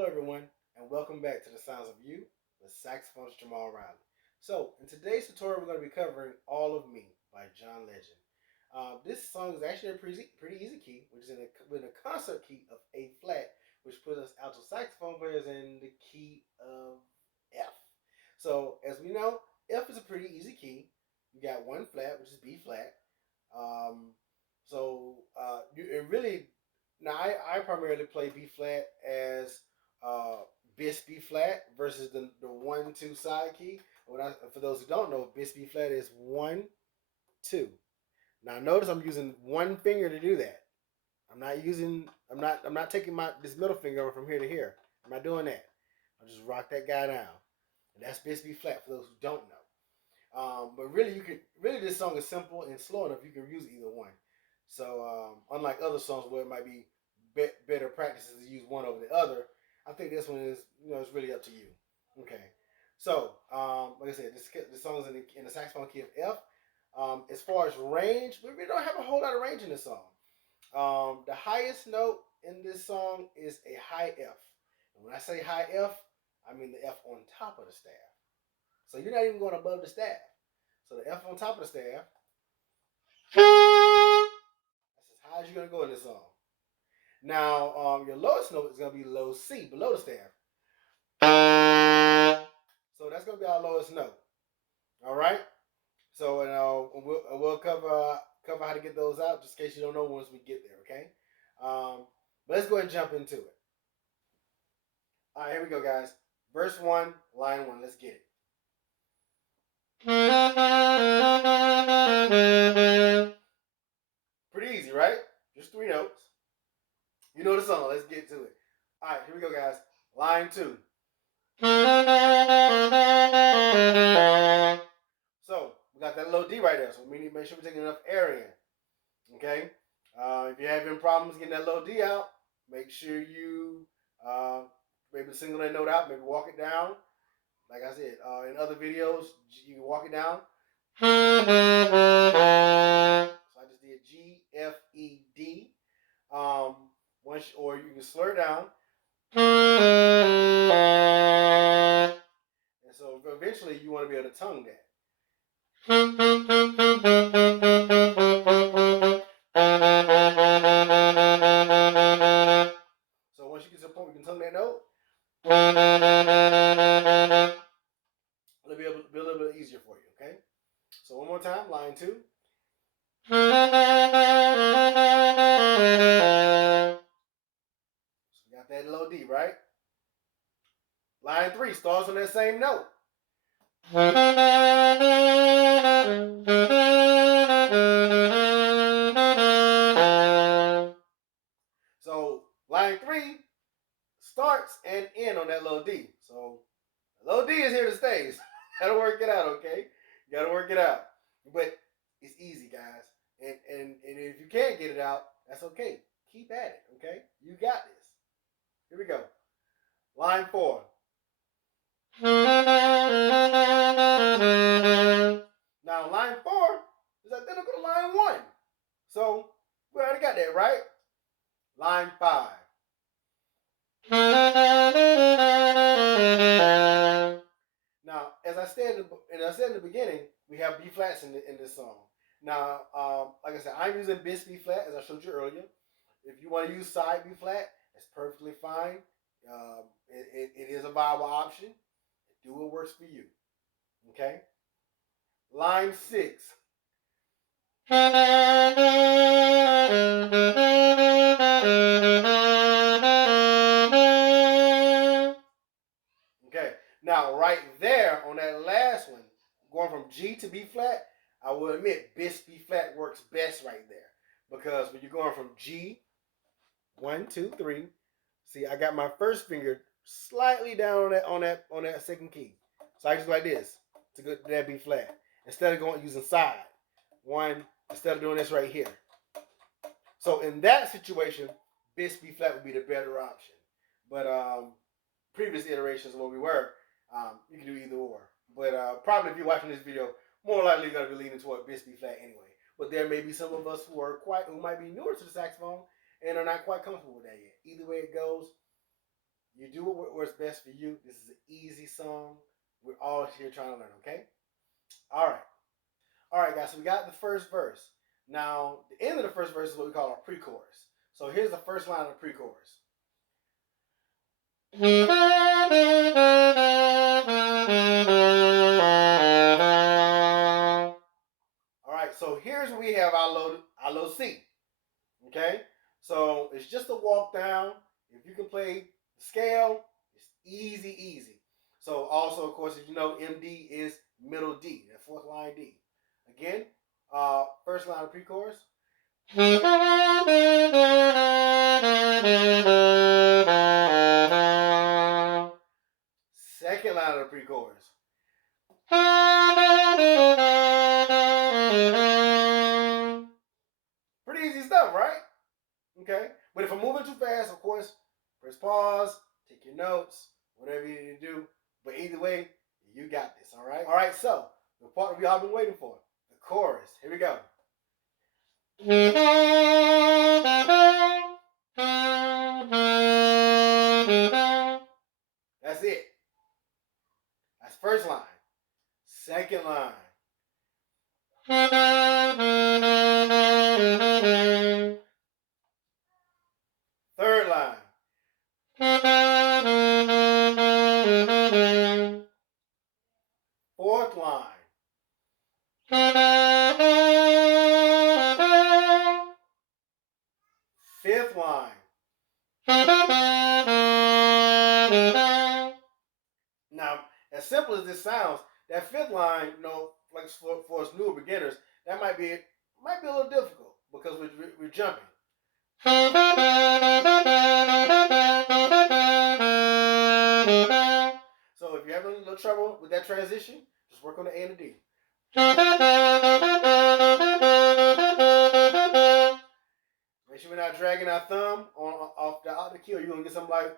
Hello, everyone, and welcome back to the Sounds of You with saxophonist Jamal Riley. So, in today's tutorial, we're going to be covering "All of Me" by John Legend. This song is actually a pretty easy key, which is in a concert key of A flat, which puts us alto saxophone players in the key of F. So, as we know, F is a pretty easy key. You got one flat, which is B flat. Um, it really now I primarily play B flat as uh, bis B flat versus the 1 2 side key. For those who don't know, bis B flat is 1 2. Now notice I'm using one finger to do that. I'm not taking my this middle finger from here to here. I'm not doing that. I'll just rock that guy down, and that's bis B flat for those who don't know. But really, this song is simple and slow enough. You can use either one. So unlike other songs where it might be better practices to use one over the other, I think this one is it's really up to you. Okay. So like I said, this song is in the saxophone key of F. As far as range, we really don't have a whole lot of range in this song. The highest note in this song is a high F. And when I say high F, I mean the F on top of the staff. So you're not even going above the staff. So the F on top of the staff, that's as high as you're going to go in this song. Now, your lowest note is going to be low C, below the staff. So that's going to be our lowest note. All right? So we'll cover how to get those out, just in case you don't know once we get there, okay? But let's go ahead and jump into it. All right, here we go, guys. Verse 1, line 1. Let's get it. Pretty easy, right? Just 3 notes. You know the song. Let's get to it. All right, here we go, guys. Line 2. So we got that low D right there. So we need to make sure we're taking enough air in. Okay. If you're having problems getting that low D out, make sure you maybe single that note out. Maybe walk it down. Like I said in other videos, you can walk it down. So I just did G F E D. Or you can slur it down. And so eventually you want to be able to tongue that. So once you get to the point where you can tongue that note, it'll be a little bit easier for you, okay? So one more time, line 2. So you got that low D, right? Line 3 starts on that same note. So line 3 starts and end on that low D. So low D is here to stay. So gotta work it out, okay? You gotta work it out. But it's easy, guys. And if you can't get it out, that's okay. Keep at it, okay? You got this. Here we go. Line 4. Now line 4 is identical to line 1. So we already got that, right? Line 5. Now, as I said in the beginning, we have B flats in this song. Now, like I said, I'm using bis B flat as I showed you earlier. If you want to use side B flat, it's perfectly fine. It is a viable option. Do what works for you. Okay. Line 6. Okay. Now, right there on that last one, going from G to B flat, I will admit bis B flat works best right there. Because when you're going from G, 1 2 3, see, I got my first finger slightly down on that second key. So I just like this to go to that B flat. Instead of going using side. Instead of doing this right here. So in that situation, bis B flat would be the better option. But previous iterations where we were, you can do either or. But probably if you're watching this video, more likely you're going to be leaning toward bis B flat anyway. But there may be some of us who might be newer to the saxophone and are not quite comfortable with that yet. Either way it goes, you do what works best for you. This is an easy song. We're all here trying to learn, okay? All right. All right, guys, so we got the first verse. Now, the end of the first verse is what we call our pre-chorus. So here's the first line of the pre-chorus. All right, so here's where we have our low C. Okay, so it's just a walk down. If you can play the scale, it's easy, easy. So also, of course, as you know, MD is middle D, that fourth line D. Again, first line of pre-chorus. Second line of the pre-chorus. Pretty easy stuff, right? Okay. But if I'm moving too fast, of course, press pause, take your notes, whatever you need to do. But either way, you got this, all right? All right, so the part we all been waiting for, the chorus. Here we go. That's it. That's first line. Second line. Third line. Fourth line. Fifth line. Now, as simple as this sounds, that fifth line, like for us newer beginners, that might be a little difficult because we're jumping. So if you're having a little trouble with that transition, just work on the A and the D. Make sure we're not dragging our thumb off the key, or you're gonna get something like,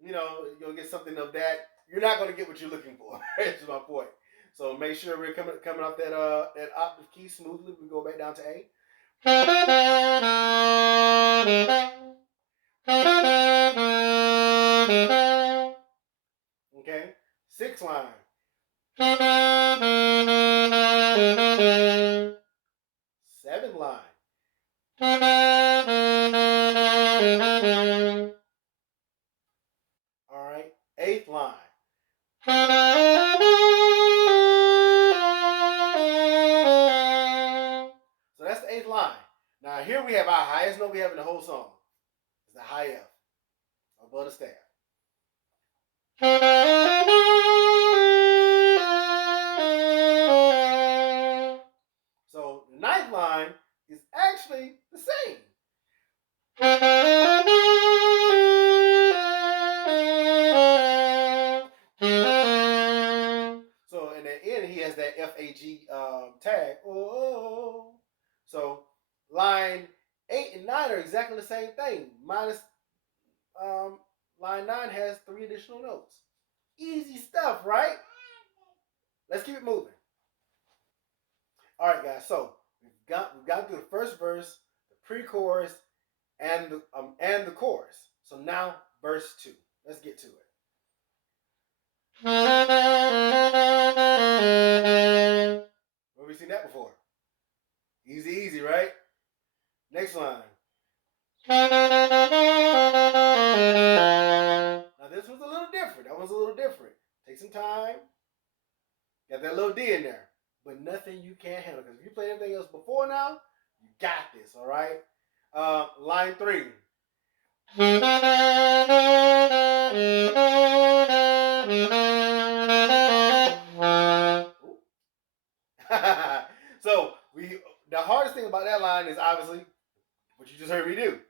you're gonna get something of that. You're not gonna get what you're looking for. That's my point. So make sure we're coming off that octave key smoothly. We go back down to A. Okay, sixth line. Seventh line. All right, eighth line. So that's the eighth line. Now here we have our highest note we have in the whole song. It's the high F above the staff. So the ninth line is actually the same. So in the end, he has that FAG tag. Oh. So line 8 and 9 are exactly the same thing. Minus line 9 has 3 additional notes. Easy stuff, right? Let's keep it moving. All right, guys. So we've got through the first verse, the pre-chorus, and the chorus. So now verse 2. Let's get to it. Where we seen that before? Easy, easy, right? Next line. Now this one's a little different. That one's a little different. Take some time. Got that little D in there. But nothing you can't handle. Because if you played anything else before now, you got this, all right? Line 3. So the hardest thing about that line is obviously what you just heard me do.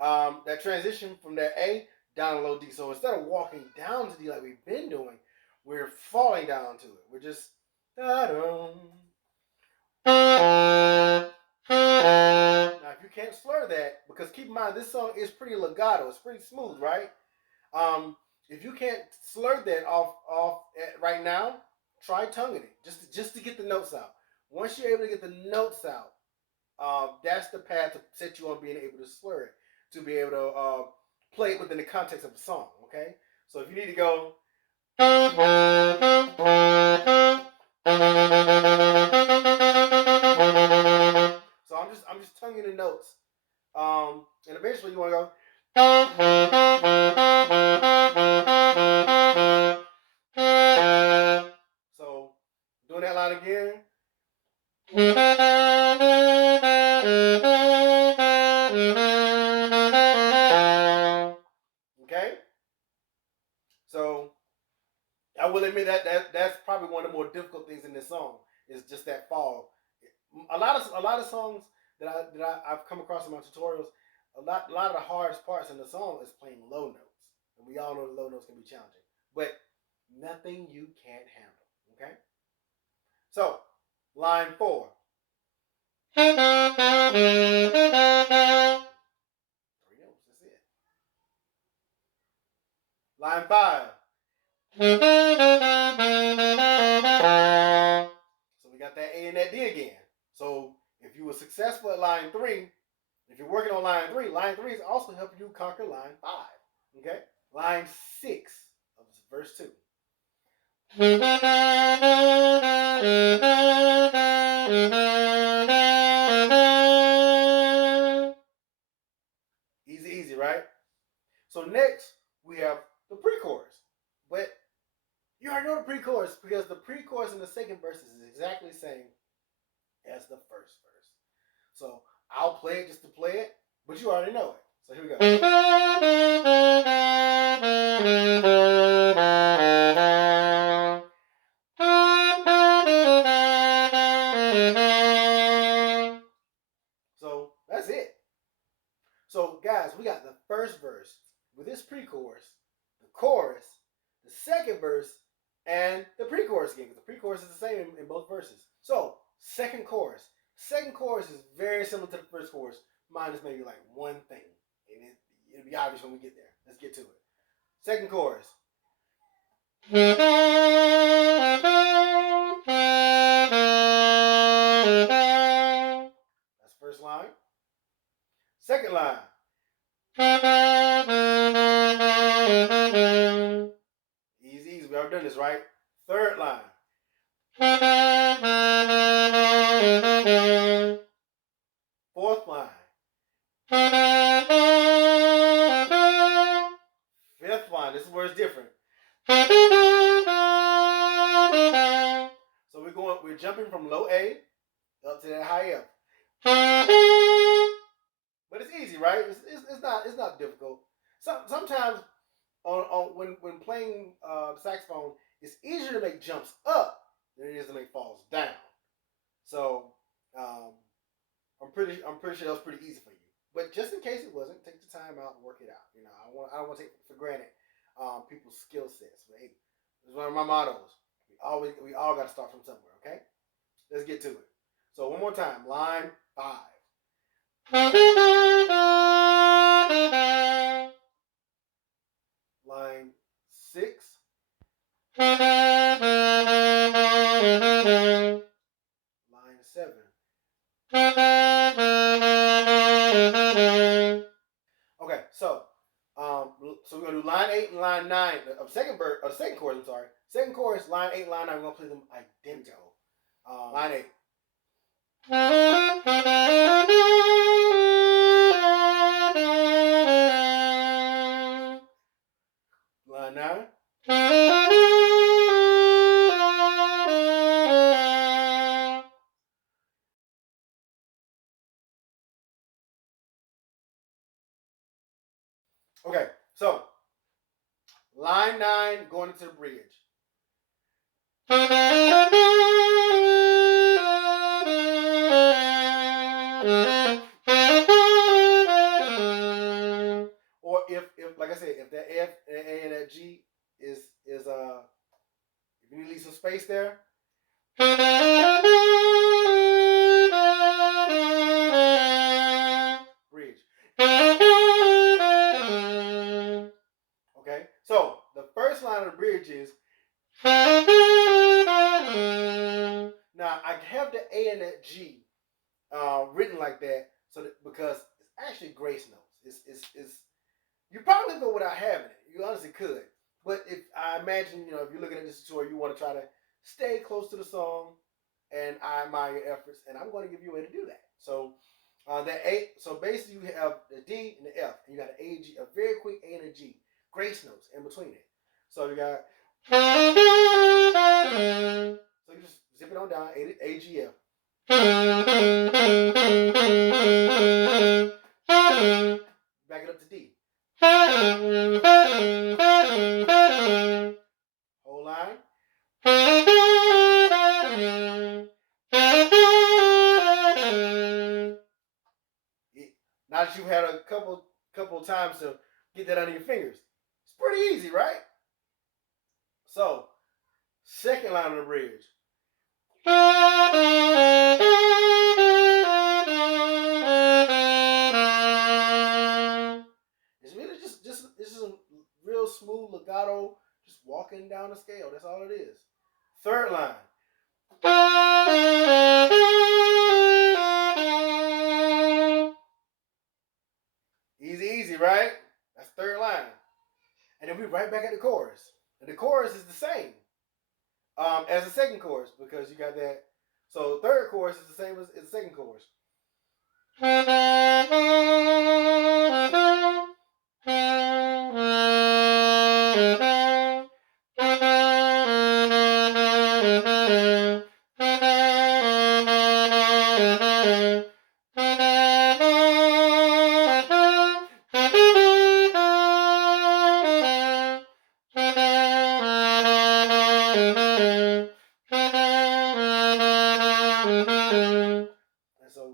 That transition from that A down to low D. So instead of walking down to D like we've been doing, we're falling down to it. We're just da-dum. Now, if you can't slur that, because keep in mind this song is pretty legato, it's pretty smooth, right? If you can't slur that off right now, try tonguing it just to get the notes out. Once you're able to get the notes out, that's the path to set you on being able to slur it, to be able to play it within the context of the song. Okay, so if you need to go, so I'm just tonguing the notes, and eventually you want to go. So doing that line again. Okay, so I will admit that's probably one of the more difficult things in this song is just that fall. A lot of songs I've come across in my tutorials, a lot of the hardest parts in the song is playing low notes, and we all know the low notes can be challenging, but nothing you can't handle. Okay, so line 4. Three notes. That's it. Line 5. So we got that A and that D again. So if you were successful at line 3, if you're working on line 3 is also helping you conquer line 5. Okay? Line 6 of verse 2. Easy, easy, right? So next we have the pre-chorus. But you already know the pre-chorus because the pre-chorus in the second verse is exactly the same as the first verse. So I'll play it just to play it, but you already know it. So here we go. So that's it. So guys, we got the first verse with this pre-chorus, the chorus, the second verse, and the pre-chorus again. The pre-chorus is the same in both verses. So second chorus. Second chorus is very similar to the first chorus, minus maybe like one thing, and it'll be obvious when we get there. Let's get to it. Second chorus. That's first line. Second line. Easy, easy. We already done this, right? Third line. Fourth line. Fifth line. This is where it's different. So we're jumping from low A up to that high F. But it's easy, right? It's not difficult. Sometimes when playing the saxophone, it's easier to make jumps up than it is to make falls down. So um, I'm pretty sure that was pretty easy for you. But just in case it wasn't, take the time out and work it out. I don't want to take for granted people's skill sets. But hey, it's one of my mottos. We all got to start from somewhere. Okay, let's get to it. So one more time, line 5. Line 6. Line 7. Okay, so we're gonna do line 8 and line 9 of second chorus. I'm sorry, second chorus, line 8, line 9. We're gonna play them identical. Line 8. Line 9. Okay, so line 9 going into the bridge. Or if like I said, if that F and A and that G is if you need to leave some space there. Bridge. Okay, so the first line of the bridge is. Now I have the A and that G written like that, because it's actually grace notes. It's You probably go without having it. You honestly could. But if I imagine, if you're looking at this tutorial, you want to try to stay close to the song, and I admire your efforts, and I'm going to give you a way to do that. So that A, so basically you have the D and the F, and you got an A, G, a very quick A and a G, grace notes in between it. So you got, so you just zip it on down, A G F. Back it up to D. Whole line. Now that you've had a couple of times to get that under your fingers, it's pretty easy, right? So, second line of the bridge. It's really just this is a real smooth legato, just walking down the scale. That's all it is. Third line. Easy, easy, right? That's third line. And then we right back at the chorus. And the chorus is the same as the second chorus because you got that. So third chorus is the same as the second chorus. And so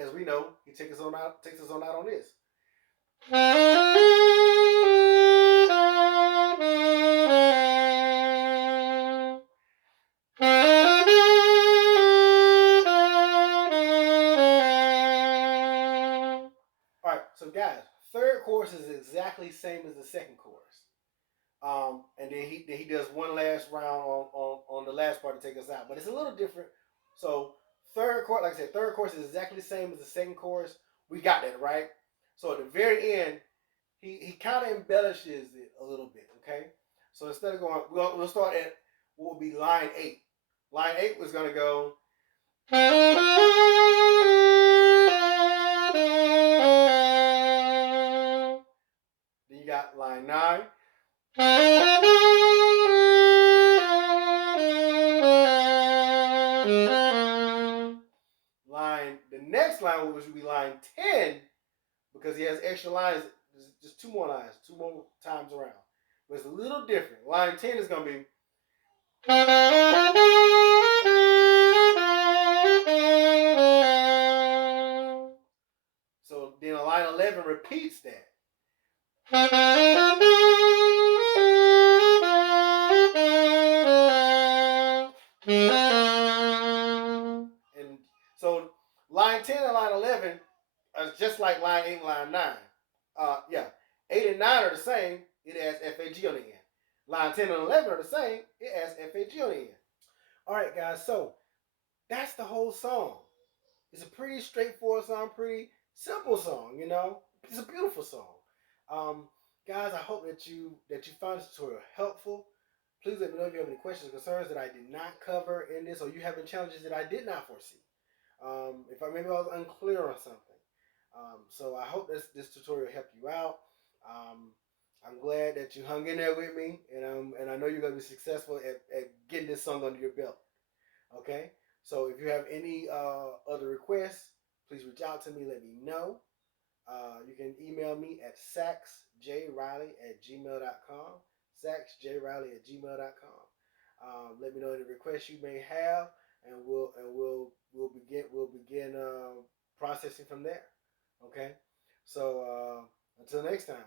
as we know, he takes us on out on this. All right, so guys, third chorus is exactly the same as the second chorus. And then he does one last round on the last part to take us out, but it's a little different. So third chorus, like I said, third chorus is exactly the same as the second chorus. We got that right. So at the very end, he kind of embellishes it a little bit. Okay, so instead of going, we'll start at what would be line 8. Line 8 was gonna go. Then you got line 9. The next line, which would be line 10, because he has extra lines, just 2 more lines, 2 more times around. But it's a little different. Line 10 is going to be. So then line 11 repeats that. And so line 10 and line 11 are just like line 8 and line 9. Yeah, 8 and 9 are the same. It has FAG on the end. Line 10 and 11 are the same. It has FAG on the end. All right, guys. So that's the whole song. It's a pretty straightforward song, pretty simple song. It's a beautiful song. Um, Guys, I hope that you found this tutorial helpful. Please let me know if you have any questions or concerns that I did not cover in this, or you have any challenges that I did not foresee. If maybe I was unclear on something. So I hope this tutorial helped you out. I'm glad that you hung in there with me, and I know you're going to be successful at getting this song under your belt. Okay? So if you have any other requests, please reach out to me. Let me know. You can email me at saxjriley@gmail.com. saxjriley@gmail.com. Let me know any requests you may have, and we'll begin processing from there. Okay. So until next time.